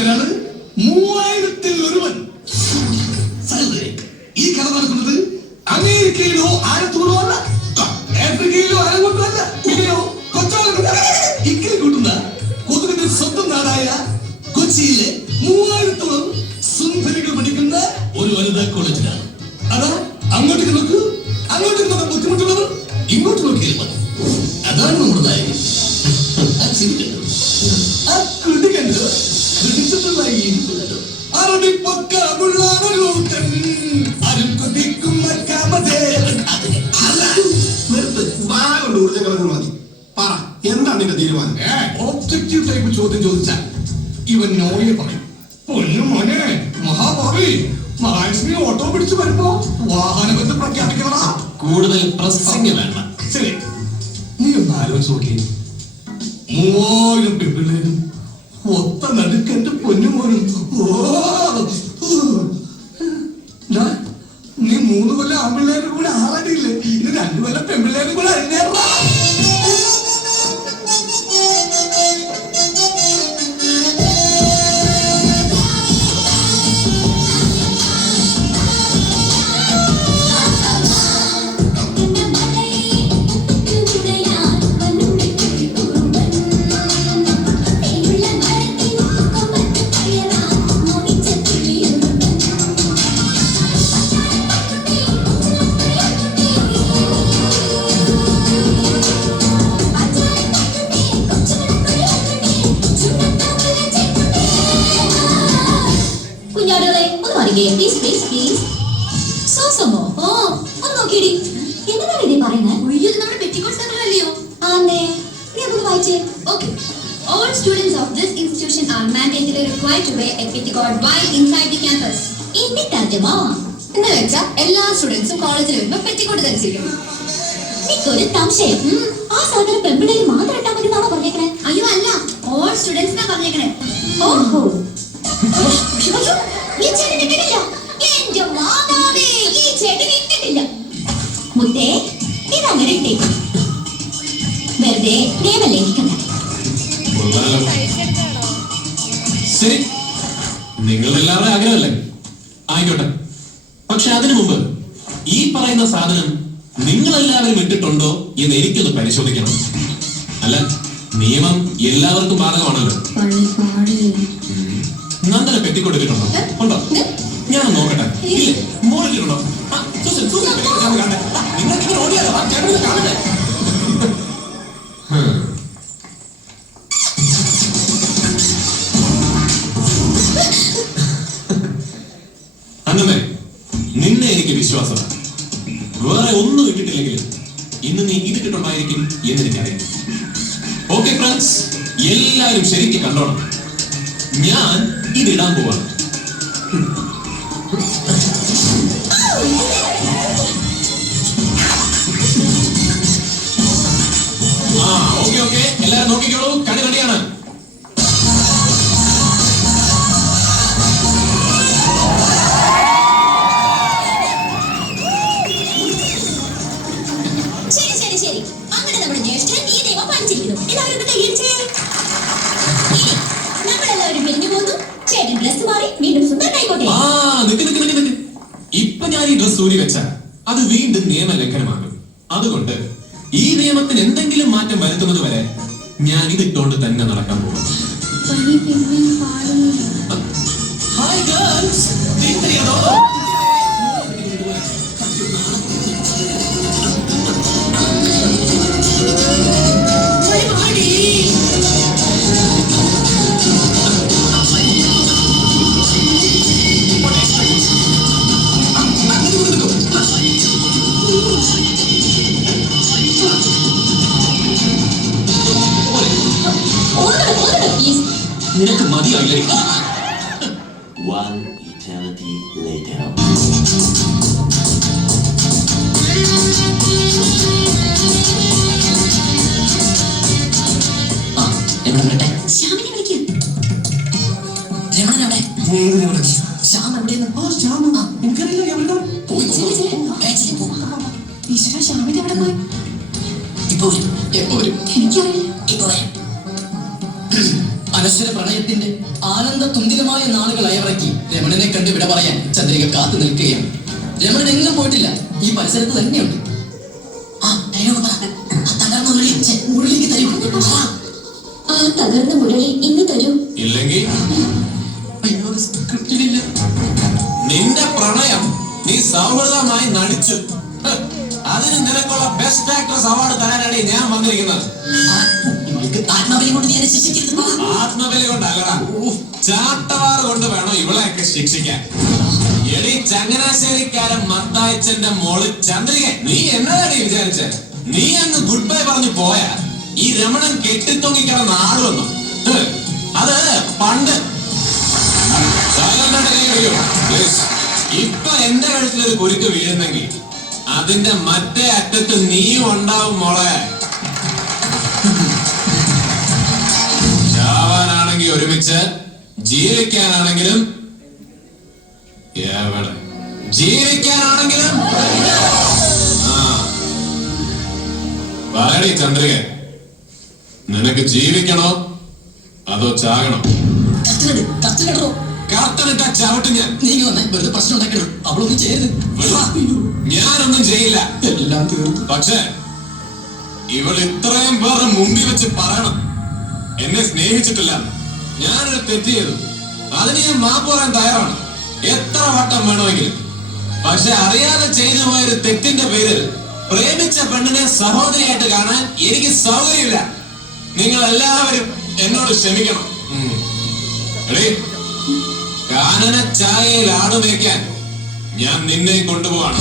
പേരാണ് 3001. ഈ കഥ നടക്കുന്നത് അമേരിക്കയിലോ ആഴത്തൂടോ അല്ല, ആഫ്രിക്കയിലോ ആഴങ്ങോട്ടോ അല്ല, പിന്നെയോ ഇക്കിൽ കൂട്ടുന്ന കൊതുകിന്റെ സ്വന്തം നാടായ കൊച്ചിയിലെ 3000-ഓളം സുന്ദരികൾ പഠിക്കുന്ന ഒരു വനിതാ കോളേജിലാണ്. അതാ അങ്ങോട്ടേക്ക് നോക്കൂ, അങ്ങോട്ടേക്ക് നോക്കാൻ ബുദ്ധിമുട്ടുള്ളവർ ഇങ്ങോട്ട് നോക്കിയാൽ മതി. അതാണ് നമ്മുടെ നായകൻ. എന്താണ് നിന്റെ തീരുമാനം? ഒബ്ജക്റ്റീവ് ടൈപ്പ് ചോദ്യം ചോദിച്ചാൽ ഇവൻ നോയെ പറയും. പൊന്നു മോനെ മഹാഭാവി, മഹാലക്ഷ്മി ഓട്ടോ പിടിച്ചു വരുമ്പോ വാഹനബന്ധം പ്രഖ്യാപിക്കണ. കൂടുതൽ പ്രസംഗം വേണ്ട. ശരി, നീ ഒന്ന് ആലോചിച്ച് നോക്കി. 3000 പെൺപിള്ളേരും ഒത്ത നടുക്കെട്ട് പൊന്നുമോനും. നീ 3 കൊല്ലം ആൺപിള്ളേരും കൂടെ ആറടിയില്ലേ, ഇത് 2 കൊല്ലം പെൺപിള്ളേരും കൂടെ അഴിഞ്ഞേറാ. All students of this institution are mandatorily required to wear a petticoat while inside the campus. എന്ന് വെച്ചാൽ എല്ലാ സ്റ്റുഡൻസും കോളേജിൽ വരുമ്പോ പെറ്റിക്കോട്ട് ധരിച്ചിരിക്കും. ആ സാധനം പെൺപിള്ളേര് മാത്രം ഇട്ടാൽ മതി എന്നാണോ പറഞ്ഞേക്കണേ? അയ്യോ അല്ല, ഓൾ സ്റ്റുഡൻസിനാ പറഞ്ഞേക്കണേ. ഓഹോ, ഈ ചേട്ടൻ ഇട്ടിട്ടില്ല. എന്റെ മാതാവേ, ഈ ചേട്ടൻ ഇട്ടിട്ടില്ല. മുത്തേ, ഇതങ്ങനെ ഇട്ടേ, വെറുതെ നിയമം ലംഘിക്കണ്ട. ശരി, നിങ്ങളെല്ലാവരുടെ ആഗ്രഹമല്ലേ, ആയിക്കോട്ടെ. പക്ഷെ അതിനു മുമ്പ് ഈ പറയുന്ന സാധനം നിങ്ങളെല്ലാവരും ഇട്ടിട്ടുണ്ടോ എന്ന് എനിക്കൊന്ന് പരിശോധിക്കണം. അല്ല, നിയമം എല്ലാവർക്കും ബാധകമാണല്ലോ. നന്ദന പെറ്റിക്കൊണ്ടിട്ടുണ്ടോ? ഉണ്ടോ? ഞാൻ നോക്കട്ടെ. ഇല്ലേ, മോളിട്ടുണ്ടോ? നിങ്ങൾ ഓടിയാലോ കാണട്ടെ. അന്നമേ, നിന്നെ എനിക്ക് വിശ്വാസമാണ്. വേറെ ഒന്നും ഇട്ടിട്ടില്ലെങ്കിലും ഇന്ന് നീ ഇതിട്ടിട്ടുണ്ടായിരിക്കും എന്നെനിക്കറിയാം. ഓക്കെ ഫ്രണ്ട്സ്, എല്ലാവരും ശരിക്കും കണ്ടോണം. ഞാൻ ഇതിടാൻ പോവാണ്. ഓക്കെ, എല്ലാവരും നോക്കിക്കോളൂ. കണി റെഡിയാണ്. ഇപ്പൊ ഞാൻ ഈ ഡ്രസ് ഊരി വെച്ചാൽ അത് വീണ്ടും നിയമലംഘനമാകും. അതുകൊണ്ട് ഈ നിയമത്തിന് എന്തെങ്കിലും മാറ്റം വരുത്തുന്നത് വരെ ഞാൻ ഇതിട്ടോണ്ട് തന്നെ നടക്കാൻ പോകും. ഹായ് ഗേൾസ്, നിനക്ക് മതിയായില്ലേ? One eternity later. ശ്യാമിനെ വിളിക്കാം. ഈശ്വര, ശ്യാമിന് എവിടെ പോയി? എനിക്കറിയില്ല. അല്ല അനശ്വര പ്രണയത്തിന്റെ ആനന്ദ തുന്തിലമായ നാളുകൾ അയവിറക്കി രമണനെ കണ്ട് വിട പറയാൻ ചന്ദ്രിക കാത്തു നിൽക്കുകയാണ്. രമണൻ എങ്ങും പോയിട്ടില്ല, ഈ പരിസരത്ത് തന്നെയുണ്ട്. ആ ഡയലോഗ് പറ. ആ തകർന്ന മുരളി മുരളിക്ക് തരൂ. ആ തകർന്ന മുരളി ഇന്ന് തരൂ. ഇല്ലെങ്കിൽ അയ്യോ, അത് സ്ക്രിപ്റ്റിലില്ല. നിന്റെ പ്രണയം നീ സൗഹൃദമായി നടിച്ചു. ഹ്, അതിന് നിനക്കുള്ള ബെസ്റ്റ് ആക്ട്രസ് അവാർഡ് തരാനാണ് ഞാൻ വന്നിരിക്കുന്നത്. ഇവൾക്ക് ആത്മാവിനെ കൊണ്ട് ഞാൻ ശിക്ഷിക്കരുത്. പറ. ആത്മബലി കൊണ്ടല്ലടാ, ചാട്ടവാറ് കൊണ്ട് വേണം ഇവളെയൊക്കെ ശിക്ഷിക്കാൻ. എടി ചങ്ങനാശ്ശേരിക്കാരൻ മത്തായച്ചന്റെ മോള് ചന്ദ്രിക, നീ എന്നതാണ് വിചാരിച്ചേ? നീ അങ്ങ് ഗുഡ് ബൈ പറഞ്ഞു പോയാ ഈ രമണൻ കെട്ടിത്തൊങ്ങിക്കിടന്ന ആള് വന്നു. അത് പണ്ട്. ഇപ്പൊ എന്റെ കഴുത്തിലൊരു കുരുക്ക് വീഴുന്നെങ്കിൽ അതിന്റെ മറ്റേ അറ്റത്ത് നീയും ഉണ്ടാവും മോളെ. ചാവാനാണെങ്കിൽ ഒരുമിച്ച്, ജീവിക്കാനാണെങ്കിലും എവിടെ ജീവിക്കാനാണെങ്കിലും. ആ പറയടി ചന്ദ്രിക, നിനക്ക് ജീവിക്കണോ അതോ ചാകണോ? കർത്തനിട്ട ചവിട്ട് ഞാൻ. നീ വന്നേ, വെറുതെ പ്രശ്നം ഉണ്ടാക്കരുത്. അവളൊന്നും ചെയ്യരുത്. ഞാനൊന്നും ചെയ്യില്ല, എല്ലാം തീർന്നു. പക്ഷേ ഇവൾ ഇത്രയും പേരുടെ മുമ്പിൽ വെച്ച് പറയണം എന്നെ സ്നേഹിച്ചിട്ടില്ല. ഞാനൊരു തെറ്റ് ചെയ്തു, അതിന് ഞാൻ മാപ്പ് പറയാൻ തയ്യാറാണ്, എത്ര വട്ടം വേണമെങ്കിലും. പക്ഷെ അറിയാതെ ചെയ്തു പോയൊരു തെറ്റിന്റെ പേരിൽ പ്രേമിച്ച പെണ്ണിനെ സഹോദരിയായിട്ട് കാണാൻ എനിക്ക് സൗകര്യമില്ല. നിങ്ങൾ എല്ലാവരും എന്നോട് ക്ഷമിക്കണം. കാനന ചായയിൽ ആടുമേക്കാൻ ഞാൻ നിന്നെ കൊണ്ടുപോവാണ്.